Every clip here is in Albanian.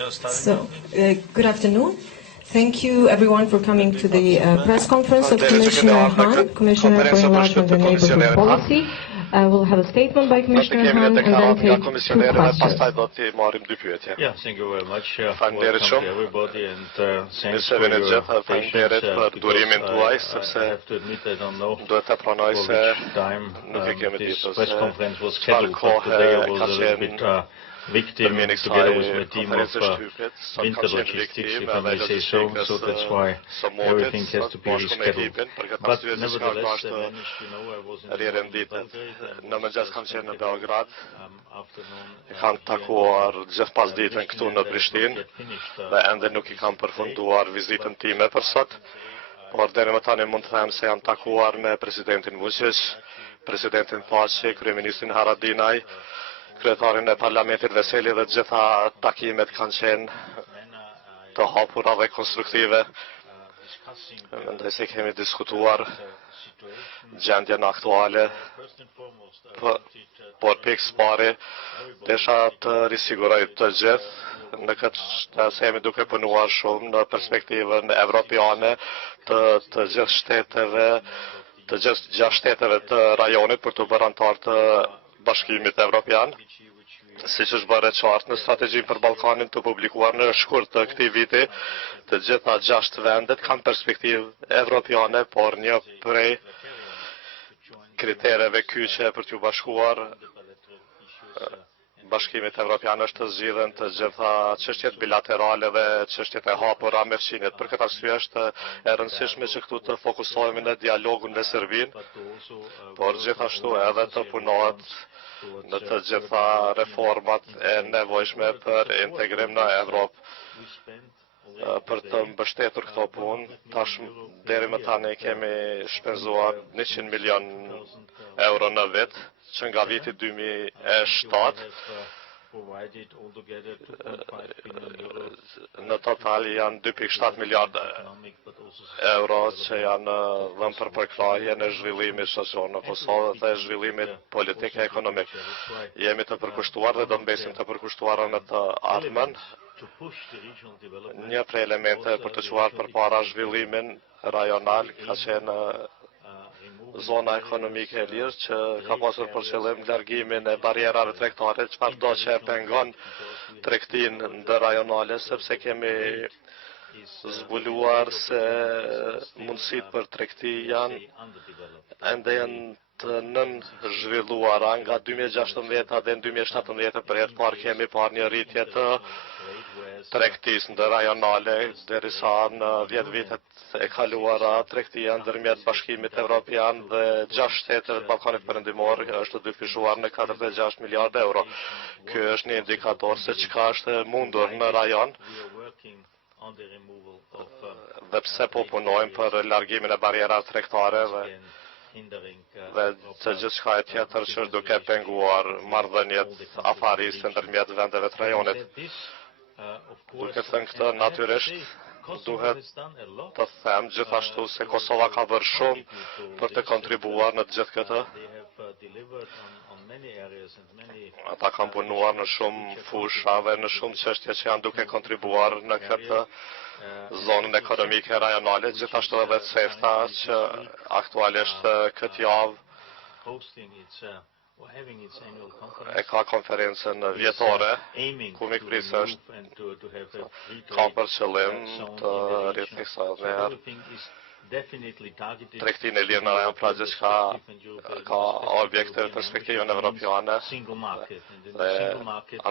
Good afternoon. Thank you everyone for coming to the press conference of Commissioner Hahn, Commissioner for Enlargement and Neighborhood Policy. We'll have a statement by Commissioner Hahn and then take 2 questions. Yeah, thank you very much. Welcome to everybody and thanks for your patience because I have to admit I don't know for which time this press conference was scheduled, but today I was a little bit victim together with my team of winter logistics, if I may say so that's why everything has to be rescheduled. But nevertheless, I was in the Belgrad. Kam takuar gjithë pasditën këtu në Prishtinë dhe ende nuk I kam përfunduar vizitën time për sot, por deri më tani mund të them se jam takuar me presidentin Vučić, presidentin Thaçi, kryeministrin Haradinaj, kryetarin e parlamentit Veseli dhe gjitha takimet kanë qenë të hapura dhe konstruktive. Mendoj se kemi diskutuar gjendjen aktuale, por pikë pari desha të risiguroj të gjithë në këtë se jemi duke punuar shumë në perspektivën evropiane të gjithë shteteve, të gjithë 6 shteteve të rajonit për të bërë antar të Bashkimit Evropian, siç është bërë qartë në strategjinë për Ballkanin të publikuar në shkurt të këtij viti, të gjitha 6 vendet kanë perspektivë evropiane, por një prej kritereve kyçe për t'u bashkuar Bashkimit Evropian është të zgjidhen të gjitha çështjet bilaterale dhe çështjet e hapura me fqinjet. Për këtë arsye është e rëndësishme që këtu të fokusohemi në dialogun me Serbinë, por gjithashtu edhe të punohet në të gjitha reformat e nevojshme për integrim në Evropë. Për të mbështetur këto punë, tash deri më tani kemi shpenzuar 100 milion euro në vit, që nga viti 2007 në total janë 2.7 miliard euro që janë dhënë për përkrahje në zhvillimit shoqëror në Kosovë dhe zhvillimit politik e ekonomik. Jemi të përkushtuar dhe do mbesim të përkushtuar në të ardhmen. Një prej elemente për të çuar përpara zhvillimin rajonal ka qenë zona ekonomike e lirë që ka pasur për qëllim largimin e barierave tregtare, çfarëdo që e pengon tregtinë ndërrajonale, sepse kemi zbuluar se mundësitë për tregti janë të nën zhvilluara nga 2016 dhe në 2017 për herë parë kemi parë një rritje të tregtisë ndërrajonale, derisa në 10 vitet e kaluara tregtia ndërmjet Bashkimit Evropian dhe 6 shteteve të Ballkanit Perëndimor është dyfishuar në 46 miliardë euro. Ky është një indikator se çka është mundur në rajon dhe pse po punojmë për largimin e barierave tregtare dhe të gjithçka e tjetër që është duke penguar marrëdhëniet afarisë ndërmjet vendeve të rajonit. Duke thënë këtë, natyrisht duhet të them gjithashtu se Kosova ka bërë shumë për të kontribuar në të gjithë këtë. Ata kanë punuar në shumë fusha dhe në shumë çështje që janë duke kontribuar në këtë zonën ekonomike rajonale, gjithashtu edhe CEFTA që aktualisht këtë javë e ka konferencën vjetore, ku mikprisja ka për qëllim të rritë ekstraordiner tregtinë e lirë në rajon, pra gjithçka ka objekte të perspektivën evropiane dhe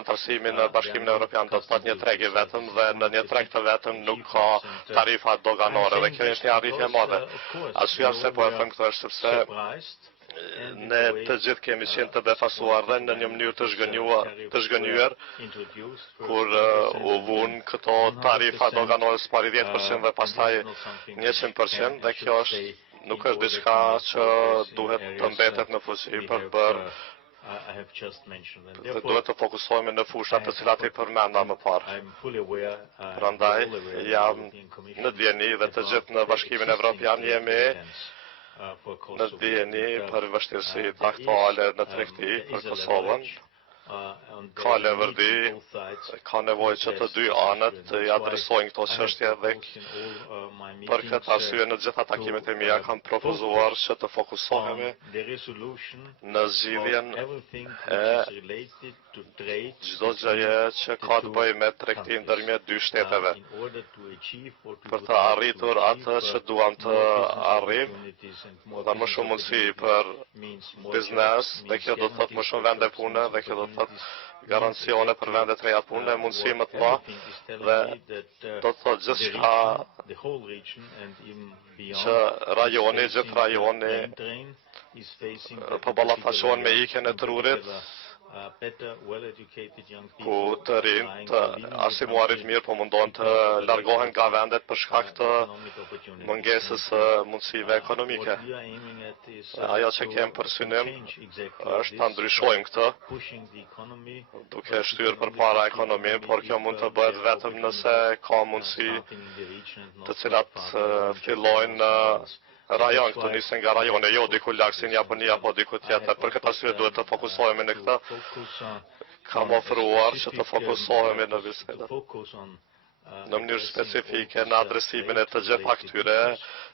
antarësimi në Bashkimin Evropian do të thotë një treg i vetëm dhe në një treg të vetëm nuk ka tarifa doganore dhe kjo është një arritje e madhe. Arsyeja pse po e them këtë është sepse ne të gjithë kemi qenë të befasuar dhe në një mënyrë të zhgënjur kur u vun këto tarifa doganore së pari 10% dhe pastaj 100% dhe kjo nuk është diçka që duhet të mbetet në fuqi për bërë. Duhet të fokusohemi në fushat të cilat I përmenda më parë. Prandaj jam në dieni dhe të gjithë në Bashkimin Evropian jemi në dieni për vështirësitë aktuale në tregti për Kosovën ka levërdi, ka nevojë që të dy anët të i adresojnë këto çështje dhe për këtë arsye në gjitha takimet e mia kam propozuar që të fokusohemi në zgjidhjen e çdo gjëje që ka të bëjë me tregtin ndërmjet dy shteteve. Për të arritur atë që duam të arrijmë, dhe më shumë mundësi për biznes, dhe kjo do të thotë më shumë vende pune, dhe kjo do të thotë garancione për vende të reja pune, mundësi më të mëdha, dhe do të thotë gjithçka që rajoni, gjithë rajoni po ballafaqohen me ikjen e trurit, ku të rinjt arsimuarit mirë po mundohen të largohen nga vendet për shkak të mungesës së mundësive ekonomike. Ajo që kem për synim është ta ndryshojmë këtë, duke shtyrë përpara ekonominë, por kjo mund të bëhet vetëm nëse ka mundësi të cilat fillojnë në rajon, këtu nisën nga rajone, jo diku lagë si në Japoni apo diku tjetër. Për këtë arsye duhet të fokusohemi në këtë. Kam ofruar që të fokusohemi në biseda në mënyrë specifike në adresimin e të gjitha këtyre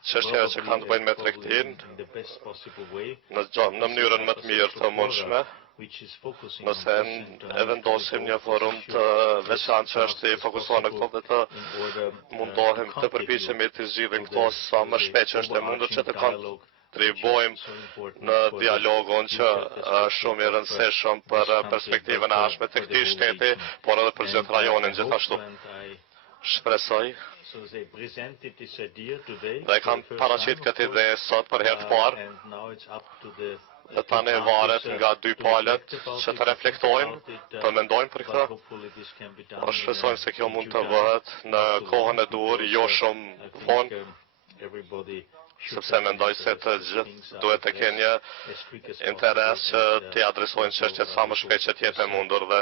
çështjeve që kanë të bëjnë me tregtin në mënyrën më të mirë të mundshme. Nëse e vendosim një forum të veçantë që është i fokusuar në këto dhe të mundohem të përpiqemi të zgjidhim këto sa më shpejt që është e mundur që të kontribuojmë në dialogun që është shumë i rëndësishëm për perspektivën e ardhshme të këtij shteti, por edhe për gjithë rajonin gjithashtu. Shpresoj dhe kam paraqit këtë ide sot për herë të parë. Dhe tani varet nga dy palët që të reflektojnë, të mendojnë për këtë. Po shpresojmë se kjo mund të bëhet në kohën e duhur, jo shumë vonë, sepse mendoj se të gjithë duhet të kenë një interes që të adresojnë çështjet sa më shpejt që të jetë e mundur dhe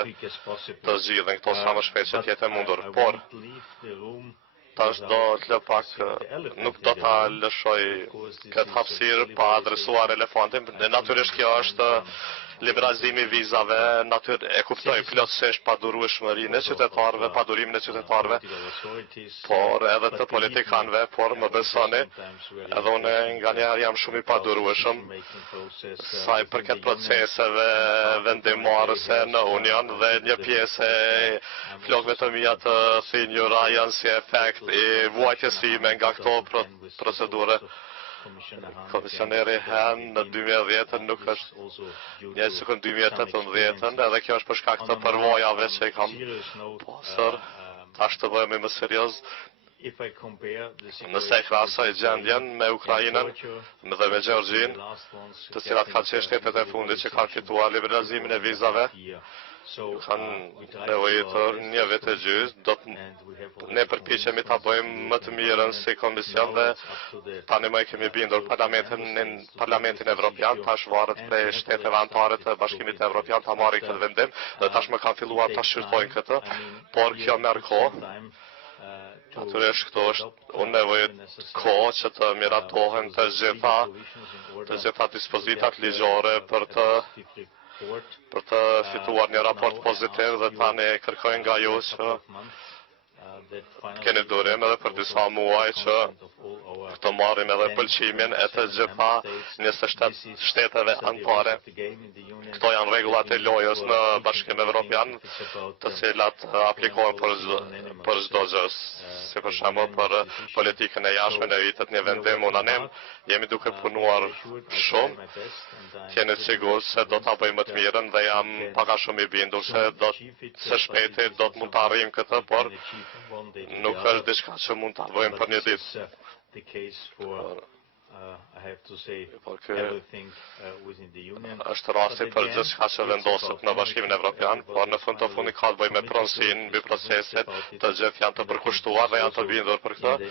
të zgjidhen këto sa më shpejt që të jetë e mundur. Por tash do të lë pak, nuk do ta lëshoj këtë hapësirë pa adresuar elefantin. Natyrisht kjo është liberalizimi vizave, e kuptoj plotësisht padurueshmërinë e qytetarëve, padurimin e qytetarëve, por edhe të politikanëve, por më besoni, edhe unë nganjëherë jam shumë i padurueshëm sa i përket proceseve vendimmarrëse në Union dhe një pjesë e flokëve të mia të thinjura janë si efekt i vuajtjes time nga këto procedure. Komisioneri Han në 2010 nuk është një që në 2018, edhe kjo është për shkak të përvojave që i kam pasur, tash të bëhemi më serioz. Nëse krahasoj gjendjen me Ukrainën dhe me Gjeorgjin, të cilat kanë qenë shtetet e fundit që kanë fituar liberalizimin e vizave, kanë nevojitur një vit e gjysmë, ne përpiqemi ta bëjmë më të mirën si komision dhe tani më kemi bindur Parlamentin Evropian, tash varet prej shteteve anëtare të Bashkimit Evropian ta marrin këtë vendim dhe tash më kanë filluar ta shqyrtojnë këtë, por kjo merr kohë. Natyrisht këto është nevojë kohë që të miratohen të gjitha dispozitat ligjore për të fituar një raport pozitiv dhe tani kërkojnë nga ju që keni durim edhe për disa muaj që të marrim edhe pëlqimin e të gjitha 27 shteteve anëtare. Këto janë rregullat e lojës në Bashkimin Evropian, të cilat aplikohen për çdo gjë, si për shembull për politikën e jashtme në vitet një vendim unanim. Jemi duke punuar shumë, jeni sigur se do ta bëjmë më të mirën dhe jam pak a shumë i bindur se së shpejti do të mund të arrijmë këtë, por nuk është diçka që mund ta bëjmë për një ditë. Është rasti për gjithçka që vendoset në Bashkimin Evropian, por në fund të fundit ka të bëjë me pronësinë mbi proceset, të gjithë janë të përkushtuar dhe janë të bindur për këtë.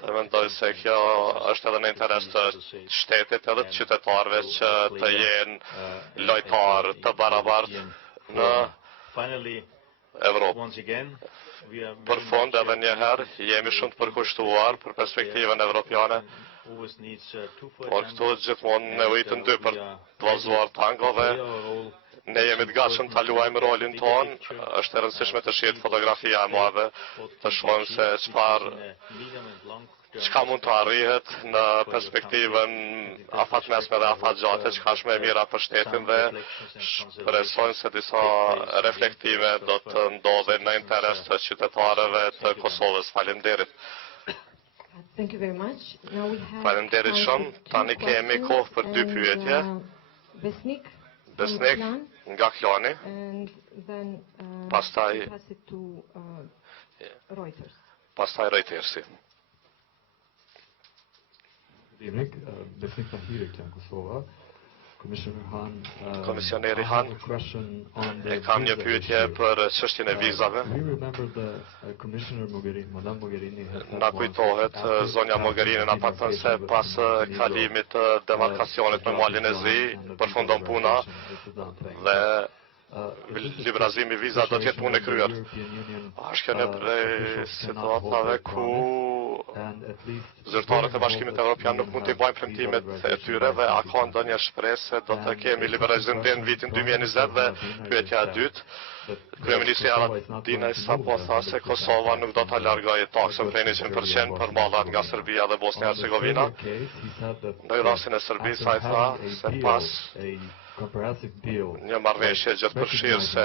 Dhe mendoj se kjo është edhe në interes të shtetit edhe të qytetarëve që të jenë lojtarë të barabartë në Evropë. Për fond edhe një herë jemi shumë të përkushtuar për perspektivën evropiane, por këtu gjithmonë nevojitën dy për të vazhduar tango dhe Ne jemi të gatshëm ta luajmë rolin ton, është e rëndësishme të shihet fotografia e madhe, të shohim se çka mund të arrihet në perspektivën afatmesme dhe afatgjate, çka është më e mira për shtetin dhe shpresojmë se disa reflektime do të ndodhin në interes të qytetarëve të Kosovës. Faleminderit. Thank you very much. Now we have Faleminderit shumë. Tani kemi kohë për dy pyetje. Besnik nga Klani. And then pastaj pass it to Reuters. Pastaj Reutersi. Besnik Tahiri, Klan Kosova. Komisioneri Han, e kam një pyetje për çështjen e vizave. Na kujtohet, zonja Mogherini na paktën se pas kalimit të demarkacionit me malin e zi, përfundon puna dhe liberalizimi viza do të jetë punë e kryer. Është kjo në prej situatave ku zyrtarët e Bashkimit Evropian nuk mund të bëjnë premtimet e tyre dhe a ka ndonjë shpresë se do të kemi liberalizim deri në vitin 2020 dhe pyetja e dytë. Kryeministri Haradinaj sapo tha se Kosova nuk do ta largojë taksën prej 100% për mallat nga Serbia dhe Bosnia Hercegovina. Në rastin e Serbisë ai tha se pas një marrëveshje gjithëpërfshirëse,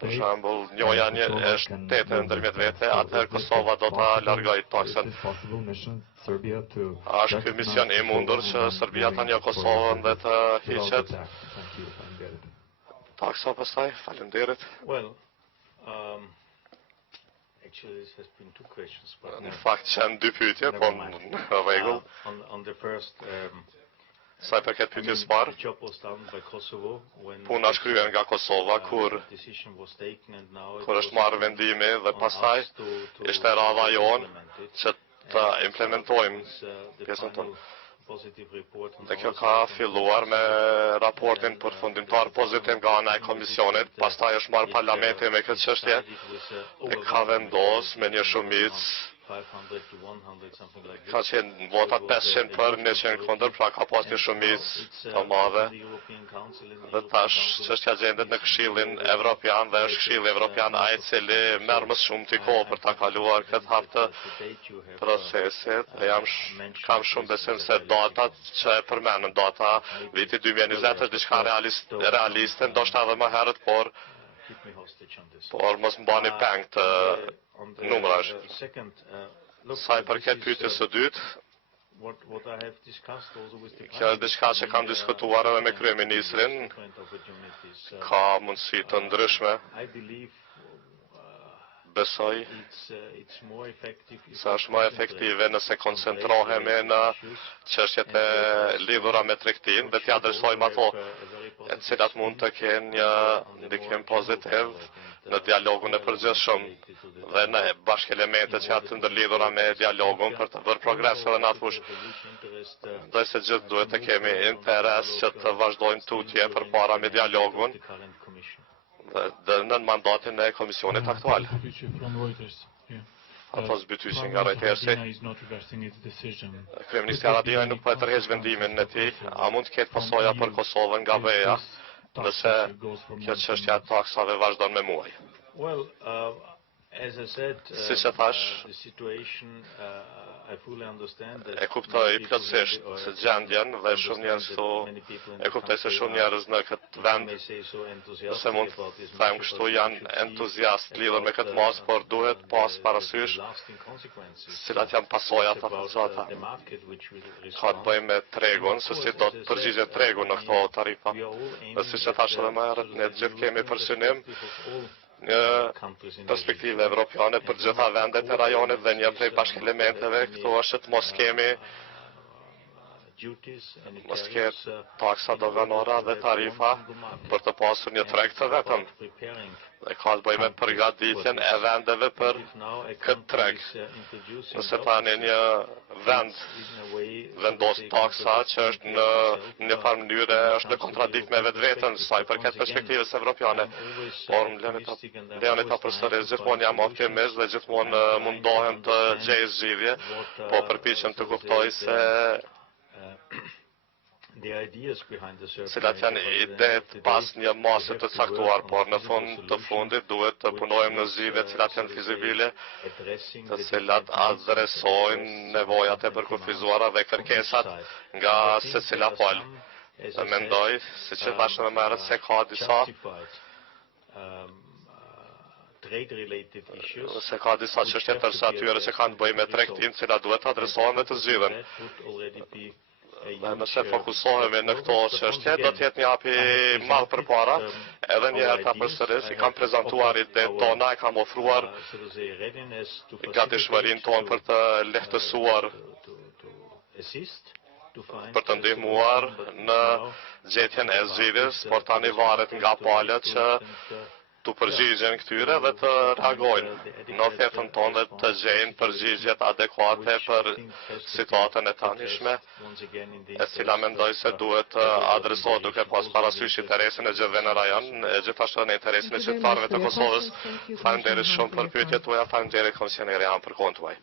për shembull, njoja e shtetit ndërmjet vete, atëherë Kosova do ta largojë taksën. A është ky mision i mundur që Serbia ta njohë Kosovën dhe të hiqet taksa pastaj? Faleminderit. Në fakt janë dy pyetje, po në rregull. Sa i përket pyetjes së parë, puna është kryer nga Kosova kur është marrë vendimi dhe pastaj ishte radha jonë që të implementojmë pjesën tonë. Dhe kjo ka filluar me raportin përfundimtar pozitiv nga ana e Komisionit, pastaj është marrë Parlamenti me këtë çështje e ka vendosur me një shumicë ka qenë votat 500 për 100 kundër, pra ka pas një shumicë të madhe. Dhe tash çështja gjendet në Këshillin Evropian dhe është Këshilli Evropian ai i cili merr më shumë të kohë për ta kaluar këtë hap të procesit. Dhe kam shumë besim se datat që e përmendën, data viti 2020 është diçka realiste, ndoshta edhe më herët, por mos mbani peng të numrash. Sa i përket pyetjes së dytë, kjo është diçka që kam diskutuar edhe me kryeministrin, ka mundësi të ndryshme. Besoj se është më efektive nëse koncentrohemi në çështjet e lidhura me tregtinë dhe t'ia adresojmë ato e cilat mund të kenë një ndikim pozitiv në dialogun e përgjithshëm dhe në bashkëelementet që janë të ndërlidhura me dialogun për të bërë progres edhe në atë fushë. Dhe se gjithë duhet të kemi interes që të vazhdojmë tutje përpara me dialogun dhe në mandatin e Komisionit aktual. Ato zbytyqin nga Reutersi. Kryeministri Haradinaj nuk po e tërheq vendimin e tij, a mund të ketë pasoja për Kosovën nga BE-ja nëse kjo çështja e taksave vazhdon me muaj. Siç e thash, e kuptoj plotësisht se gjendjen dhe shumë njerëz e kuptoj se shumë njerëz në këtë vend, nëse mund të them kështu, janë entuziast lidhur me këtë mos, por duhet pas parasysh cilat janë pasojat apo zota. Ka të bëjë me tregun, se si do të përgjigjet tregu në këto tarifa. Dhe siç e thash edhe më herët, ne gjithë kemi për synim një perspektive evropiane për gjitha vendet e rajonit dhe një prej bashkëelementeve këtu është të mos ketë taksa doganora dhe tarifa për të pasur një treg të vetëm. Dhe ka të bëjë me përgatitjen e vendeve për këtë treg. Nëse tani një vend vendos taksa që është në një farë mënyrë është në kontradikt me vetveten sa i përket perspektivës evropiane. Por më lejoni ta përsëris, gjithmonë jam optimist dhe gjithmonë mundohem të gjej zgjidhje, po përpiqem të kuptoj se cilat janë idetë pas një mase të caktuar, por në fund të fundit duhet të punojmë në zgjidhje të cilat janë fizibile, të cilat adresojnë nevojat e përkufizuara dhe kërkesat nga secila palë. Mendoj, siç e thash më herët, se ka disa çështje përsatyre që kanë të bëjnë me tregtinë, të cilat duhet të adresohen dhe të zgjidhen. Dhe nëse fokusohemi në këto çështje, do të jetë një hapi madh përpara. Edhe një herë ta përsëris, i kam prezantuar idetë tona, e kam ofruar gatishmërinë tonë për të lehtësuar, për të ndihmuar në gjetjen e zgjidhjes, por tani varet nga palët që të përgjigjen këtyre dhe të reagojnë në ofertën tonë dhe të gjejnë përgjigjet adekuate për situatën e tanishme, e cila mendoj se duhet të adresohet duke pas parasysh interesin e gjithëve në rajon, gjithashtu në interesin e qytetarëve të Kosovës. Faleminderit shumë për pyetjet tuaja, faleminderit komisioneri Han për kohën tuaj.